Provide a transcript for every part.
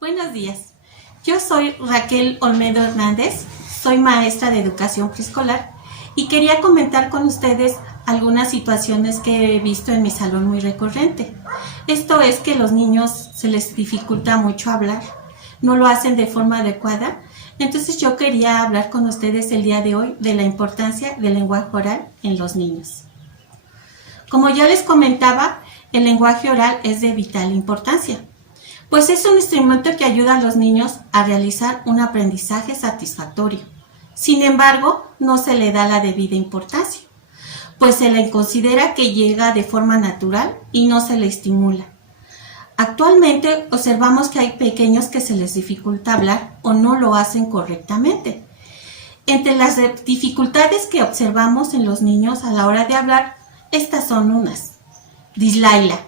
Buenos días, yo soy Raquel Olmedo Hernández, soy maestra de educación preescolar y quería comentar con ustedes algunas situaciones que he visto en mi salón muy recurrente. Esto es que los niños se les dificulta mucho hablar, no lo hacen de forma adecuada, entonces yo quería hablar con ustedes el día de hoy de la importancia del lenguaje oral en los niños. Como ya les comentaba, el lenguaje oral es de vital importancia, pues es un instrumento que ayuda a los niños a realizar un aprendizaje satisfactorio. Sin embargo, no se le da la debida importancia, pues se le considera que llega de forma natural y no se le estimula. Actualmente observamos que hay pequeños que se les dificulta hablar o no lo hacen correctamente. Entre las dificultades que observamos en los niños a la hora de hablar, estas son unas. Dislalia,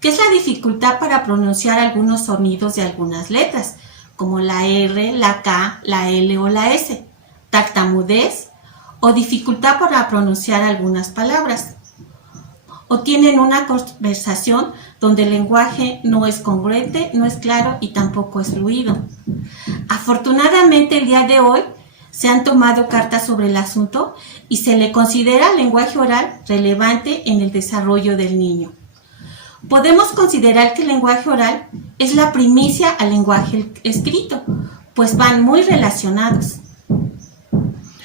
que es la dificultad para pronunciar algunos sonidos de algunas letras, como la R, la K, la L o la S. Tartamudez o dificultad para pronunciar algunas palabras. O tienen una conversación donde el lenguaje no es congruente, no es claro y tampoco es fluido. Afortunadamente el día de hoy se han tomado cartas sobre el asunto y se le considera el lenguaje oral relevante en el desarrollo del niño. Podemos considerar que el lenguaje oral es la primicia al lenguaje escrito, pues van muy relacionados.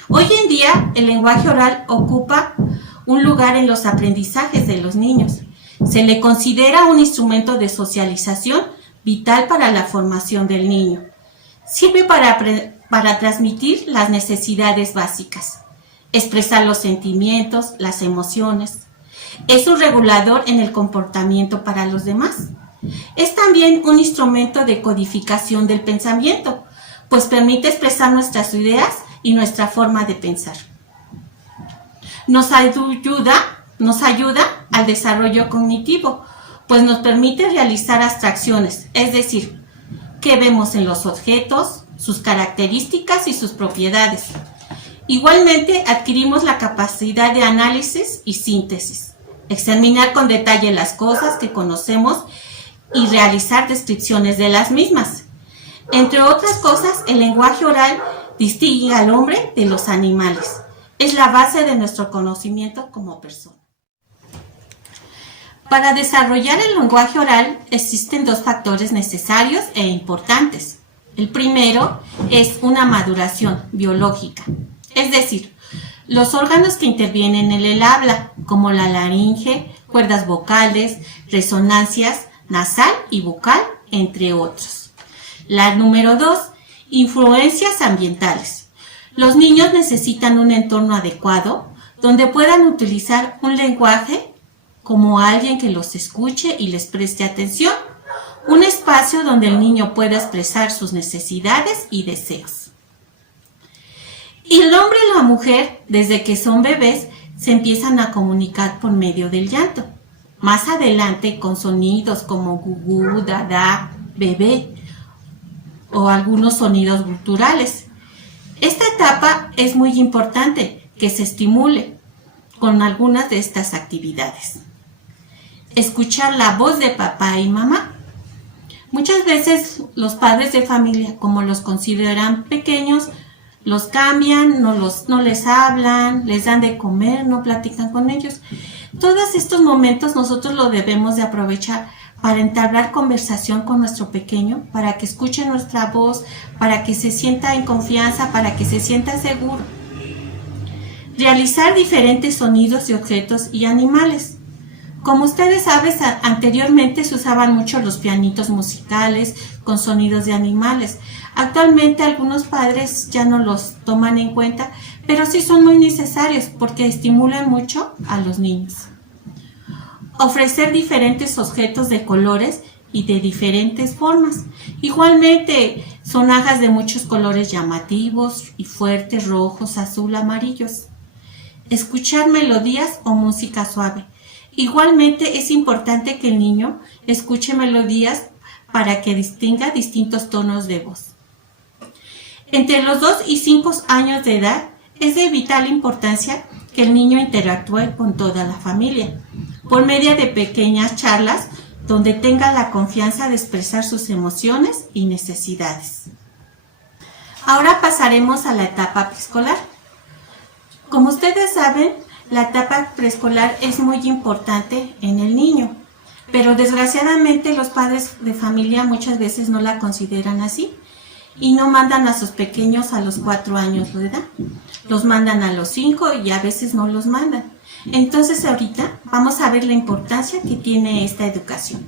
Hoy en día, el lenguaje oral ocupa un lugar en los aprendizajes de los niños. Se le considera un instrumento de socialización vital para la formación del niño. Sirve para transmitir las necesidades básicas, expresar los sentimientos, las emociones. Es un regulador en el comportamiento para los demás. Es también un instrumento de codificación del pensamiento, pues permite expresar nuestras ideas y nuestra forma de pensar. Nos ayuda al desarrollo cognitivo, pues nos permite realizar abstracciones, es decir, qué vemos en los objetos, sus características y sus propiedades. Igualmente, adquirimos la capacidad de análisis y síntesis, examinar con detalle las cosas que conocemos y realizar descripciones de las mismas. Entre otras cosas, el lenguaje oral distingue al hombre de los animales. Es la base de nuestro conocimiento como persona. Para desarrollar el lenguaje oral existen dos factores necesarios e importantes. El primero es una maduración biológica, es decir, los órganos que intervienen en el habla, como la laringe, cuerdas vocales, resonancias nasal y bucal, entre otros. La número 2, influencias ambientales. Los niños necesitan un entorno adecuado donde puedan utilizar un lenguaje como alguien que los escuche y les preste atención. Un espacio donde el niño pueda expresar sus necesidades y deseos. Y el hombre y la mujer, desde que son bebés, se empiezan a comunicar por medio del llanto. Más adelante con sonidos como gugú, dada, bebé o algunos sonidos guturales. Esta etapa es muy importante que se estimule con algunas de estas actividades. Escuchar la voz de papá y mamá. Muchas veces los padres de familia, como los consideran pequeños, los cambian, no les hablan, les dan de comer, no platican con ellos. Todos estos momentos nosotros lo debemos de aprovechar para entablar conversación con nuestro pequeño, para que escuche nuestra voz, para que se sienta en confianza, para que se sienta seguro. Realizar diferentes sonidos de objetos y animales. Como ustedes saben, anteriormente se usaban mucho los pianitos musicales con sonidos de animales. Actualmente algunos padres ya no los toman en cuenta, pero sí son muy necesarios porque estimulan mucho a los niños. Ofrecer diferentes objetos de colores y de diferentes formas. Igualmente, sonajas de muchos colores llamativos y fuertes, rojos, azul, amarillos. Escuchar melodías o música suave. Igualmente es importante que el niño escuche melodías para que distinga distintos tonos de voz. Entre los 2 y 5 años de edad es de vital importancia que el niño interactúe con toda la familia por medio de pequeñas charlas donde tenga la confianza de expresar sus emociones y necesidades. Ahora pasaremos a la etapa preescolar. Como ustedes saben, la etapa preescolar es muy importante en el niño, pero desgraciadamente los padres de familia muchas veces no la consideran así y no mandan a sus pequeños a los 4 años de edad. Los mandan a los 5 y a veces no los mandan. Entonces ahorita vamos a ver la importancia que tiene esta educación.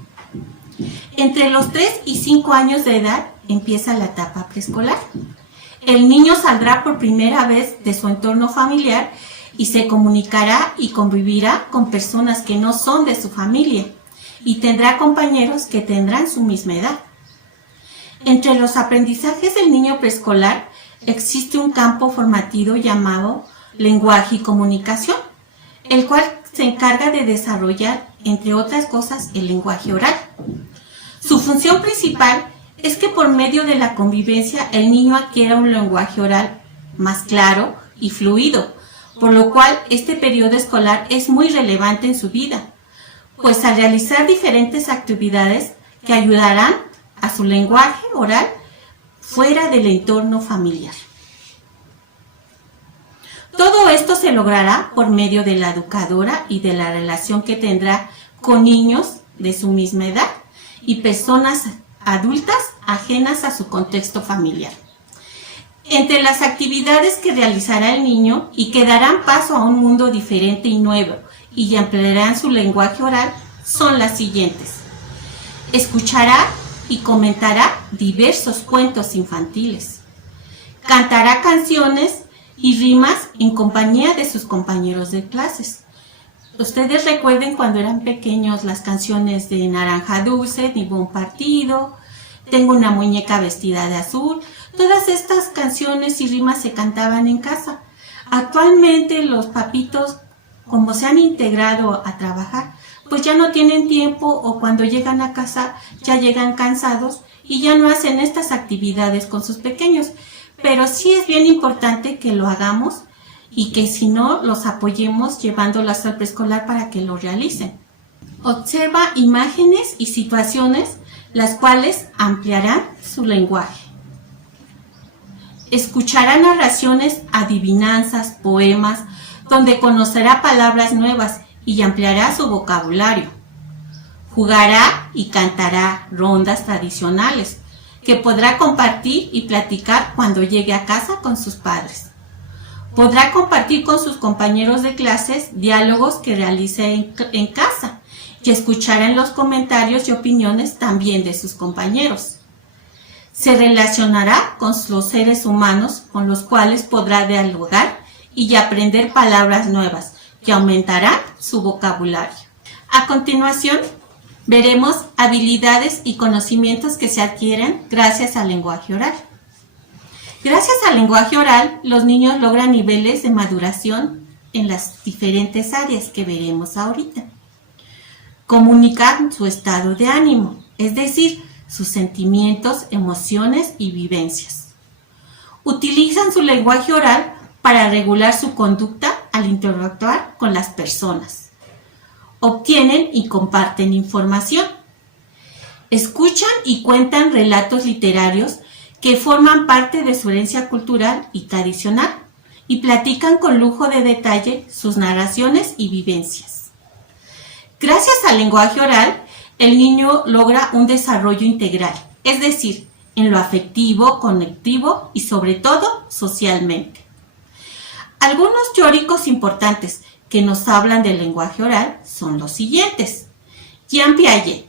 Entre los 3 y 5 años de edad empieza la etapa preescolar. El niño saldrá por primera vez de su entorno familiar y se comunicará y convivirá con personas que no son de su familia y tendrá compañeros que tendrán su misma edad. Entre los aprendizajes del niño preescolar existe un campo formativo llamado lenguaje y comunicación, el cual se encarga de desarrollar, entre otras cosas, el lenguaje oral. Su función principal es que por medio de la convivencia el niño adquiera un lenguaje oral más claro y fluido, por lo cual este periodo escolar es muy relevante en su vida, pues al realizar diferentes actividades que ayudarán a su lenguaje oral fuera del entorno familiar. Todo esto se logrará por medio de la educadora y de la relación que tendrá con niños de su misma edad y personas adultas ajenas a su contexto familiar. Entre las actividades que realizará el niño y que darán paso a un mundo diferente y nuevo y ampliarán su lenguaje oral son las siguientes. Escuchará y comentará diversos cuentos infantiles. Cantará canciones y rimas en compañía de sus compañeros de clases. Ustedes recuerden cuando eran pequeños las canciones de Naranja Dulce, Ningún Partido, Tengo una muñeca vestida de azul. Todas estas canciones y rimas se cantaban en casa. Actualmente los papitos, como se han integrado a trabajar, pues ya no tienen tiempo o cuando llegan a casa ya llegan cansados y ya no hacen estas actividades con sus pequeños. Pero sí es bien importante que lo hagamos y que si no, los apoyemos llevándolas al preescolar para que lo realicen. Observa imágenes y situaciones las cuales ampliarán su lenguaje. Escuchará narraciones, adivinanzas, poemas, donde conocerá palabras nuevas y ampliará su vocabulario. Jugará y cantará rondas tradicionales que podrá compartir y platicar cuando llegue a casa con sus padres. Podrá compartir con sus compañeros de clases diálogos que realice en casa y escuchará en los comentarios y opiniones también de sus compañeros. Se relacionará con los seres humanos con los cuales podrá dialogar y aprender palabras nuevas que aumentarán su vocabulario. A continuación, veremos habilidades y conocimientos que se adquieren gracias al lenguaje oral. Gracias al lenguaje oral, los niños logran niveles de maduración en las diferentes áreas que veremos ahorita. Comunican su estado de ánimo, es decir, sus sentimientos, emociones y vivencias. Utilizan su lenguaje oral para regular su conducta al interactuar con las personas. Obtienen y comparten información. Escuchan y cuentan relatos literarios que forman parte de su herencia cultural y tradicional y platican con lujo de detalle sus narraciones y vivencias. Gracias al lenguaje oral, el niño logra un desarrollo integral, es decir, en lo afectivo, conectivo y sobre todo socialmente. Algunos teóricos importantes que nos hablan del lenguaje oral son los siguientes. Jean Piaget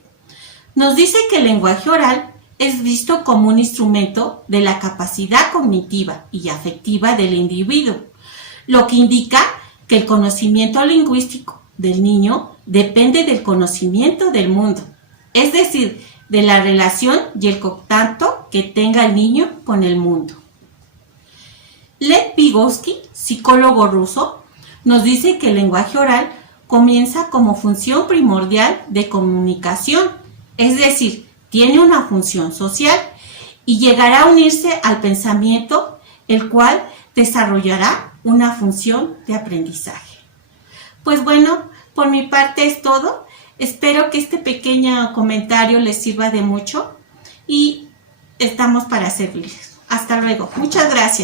nos dice que el lenguaje oral es visto como un instrumento de la capacidad cognitiva y afectiva del individuo, lo que indica que el conocimiento lingüístico del niño depende del conocimiento del mundo, es decir, de la relación y el contacto que tenga el niño con el mundo. Lev Vygotsky, psicólogo ruso, nos dice que el lenguaje oral comienza como función primordial de comunicación, es decir, tiene una función social y llegará a unirse al pensamiento, el cual desarrollará una función de aprendizaje. Pues bueno, por mi parte es todo. Espero que este pequeño comentario les sirva de mucho y estamos para servirles. Hasta luego. Muchas gracias.